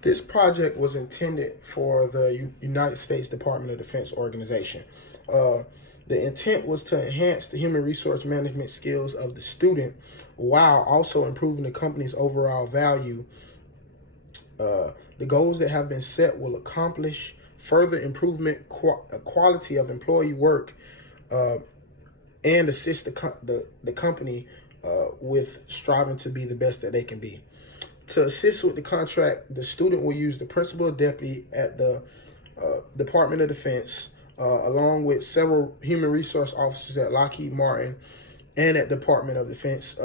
This project was intended for the United States Department of Defense organization. Uh, the intent was to enhance the human resource management skills of the student while also improving the company's overall value. The goals that have been set will accomplish further improvement, quality of employee work, uh, and assist the company with striving to be the best that they can be. To assist with the contract, the student will use the principal deputy at the Department of Defense, along with several human resource officers at Lockheed Martin and at Department of Defense,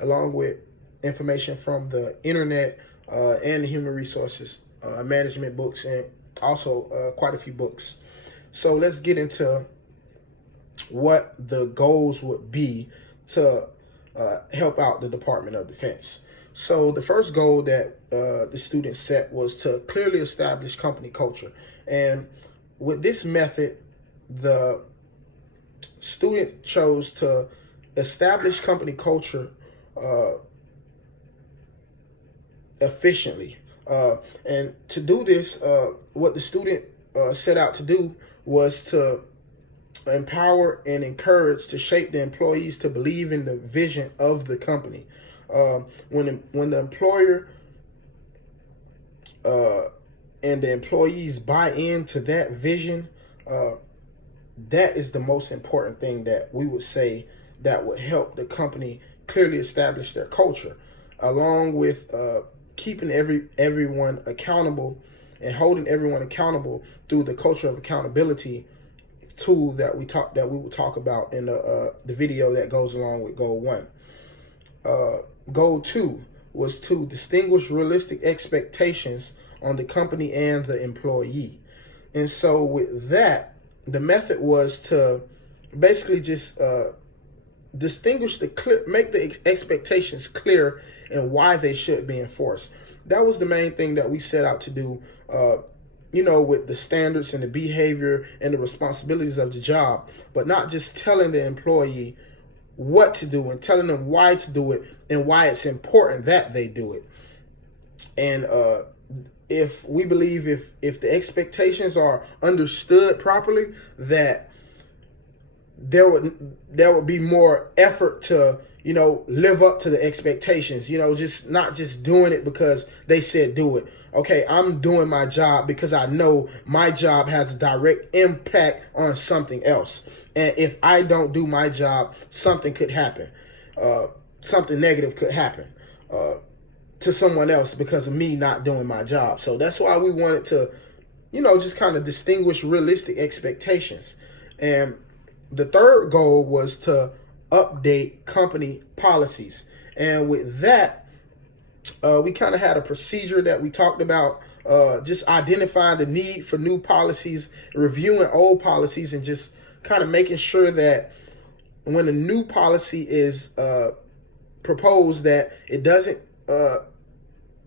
along with information from the internet and the human resources management books, and also quite a few books. So let's get into what the goals would be to help out the Department of Defense. So the first goal that the students set was to clearly establish company culture. And with this method, the student chose to establish company culture efficiently. And to do this, what the student set out to do was to empower and encourage to shape the employees to believe in the vision of the company. When the employer and the employees buy into that vision, that is the most important thing that we would say that would help the company clearly establish their culture, along with keeping everyone accountable and holding everyone accountable through the culture of accountability tool that we will talk about in the video that goes along with goal 1. Goal 2 was to distinguish realistic expectations on the company and the employee. And so with that, the method was to basically just distinguish make the expectations clear and why they should be enforced. That was the main thing that we set out to do, with the standards and the behavior and the responsibilities of the job, but not just telling the employee what to do and telling them why to do it and why it's important that they do it. And if we believe if the expectations are understood properly, that there would be more effort to live up to the expectations, just not just doing it because they said do it. Okay, I'm doing my job because I know my job has a direct impact on something else. And if I don't do my job, something could happen. Something negative could happen to someone else because of me not doing my job. So that's why we wanted to, just kind of distinguish realistic expectations. And the third goal was to update company policies. And with that, we kind of had a procedure that we talked about, just identifying the need for new policies, reviewing old policies, and just kind of making sure that when a new policy is proposed, that it doesn't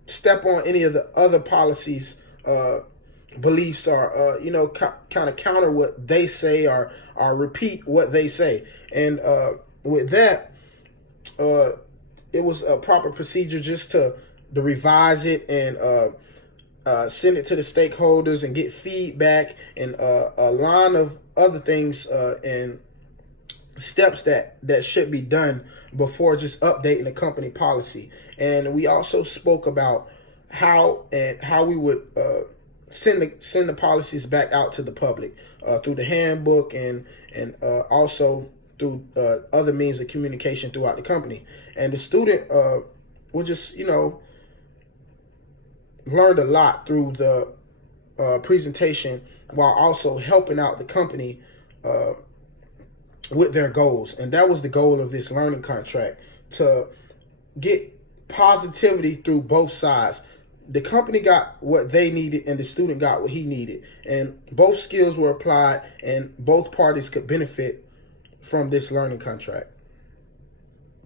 step on any of the other policies beliefs, or kind of counter what they say, or repeat what they say. And with that, it was a proper procedure just to revise it and send it to the stakeholders and get feedback, and a line of other things and steps that should be done before just updating the company policy. And we also spoke about how we would send the policies back out to the public through the handbook, and also through other means of communication throughout the company. And the student will just learned a lot through the presentation, while also helping out the company with their goals. And that was the goal of this learning contract, to get positivity through both sides. The company got what they needed and the student got what he needed, and both skills were applied, and both parties could benefit from this learning contract.